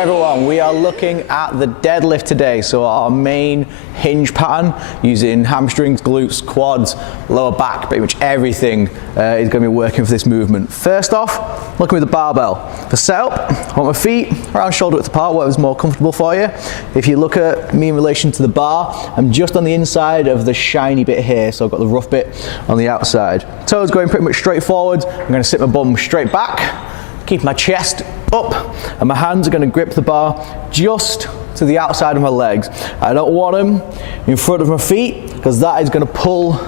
everyone, we are looking at the deadlift today. So our main hinge pattern using hamstrings, glutes, quads, lower back, pretty much everything is going to be working for this movement. First off, looking with the barbell. For setup, I want my feet around shoulder width apart, whatever's more comfortable for you. If you look at me in relation to the bar, I'm just on the inside of the shiny bit here, so I've got the rough bit on the outside. Toes going pretty much straight forwards. I'm going to sit my bum straight back, keep my chest up, and my hands are going to grip the bar just to the outside of my legs. I don't want them in front of my feet because that is going to pull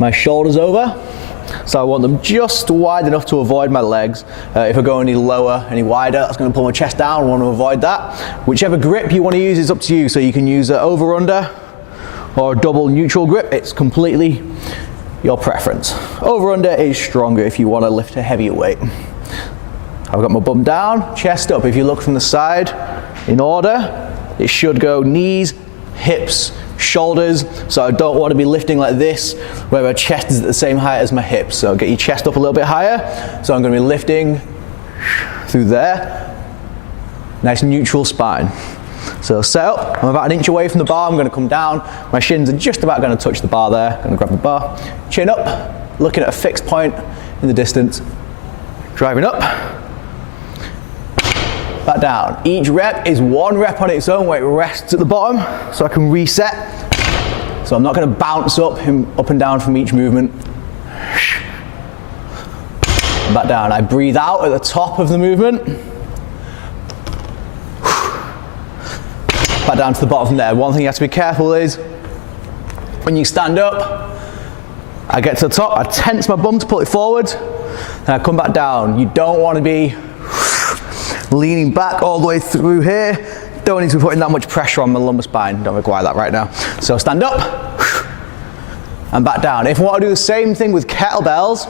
my shoulders over. So I want them just wide enough to avoid my legs. If I go any lower, any wider, that's going to pull my chest down. I want to avoid that. Whichever grip you want to use is up to you. So you can use an over-under or a double neutral grip. It's completely your preference. Over-under is stronger if you want to lift a heavier weight. I've got my bum down, chest up. If you look from the side, in order, it should go knees, hips, shoulders. So I don't want to be lifting like this, where my chest is at the same height as my hips. So get your chest up a little bit higher. So I'm going to be lifting through there. Nice neutral spine. So set up, I'm about an inch away from the bar, I'm going to come down. My shins are just about going to touch the bar there. I'm going to grab the bar, chin up, looking at a fixed point in the distance, driving up. Back down. Each rep is one rep on its own where it rests at the bottom, so I can reset. So I'm not going to bounce up and down from each movement. Back down. I breathe out at the top of the movement. Back down to the bottom from there. One thing you have to be careful is when you stand up, I get to the top, I tense my bum to pull it forward, and I come back down. You don't want to be leaning back all the way through here. Don't need to be putting that much pressure on my lumbar spine. Don't require that right now. So stand up and back down. If I want to do the same thing with kettlebells,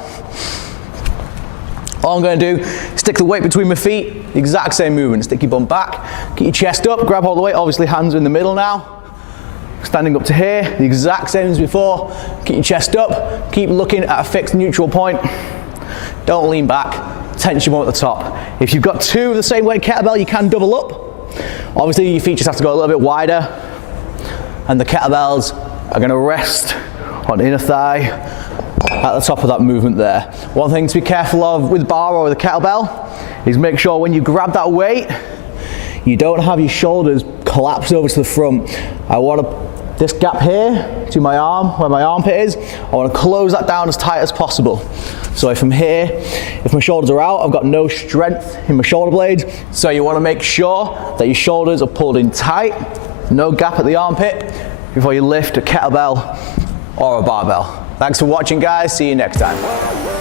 all I'm going to do is stick the weight between my feet, the exact same movement. Stick your bum back, get your chest up, grab all the weight. Obviously hands are in the middle now. Standing up to here, the exact same as before. Get your chest up, keep looking at a fixed neutral point. Don't lean back. Tense your bum at the top. If you've got two of the same weight kettlebell, you can double up. Obviously your feet just have to go a little bit wider, and the kettlebells are going to rest on the inner thigh at the top of that movement there. One thing to be careful of with bar or with a kettlebell is make sure when you grab that weight, you don't have your shoulders collapse over to the front. I want this gap here to my arm, where my armpit is, I want to close that down as tight as possible. So if I'm here, if my shoulders are out, I've got no strength in my shoulder blades. So you want to make sure that your shoulders are pulled in tight, no gap at the armpit, before you lift a kettlebell or a barbell. Thanks for watching, guys. See you next time.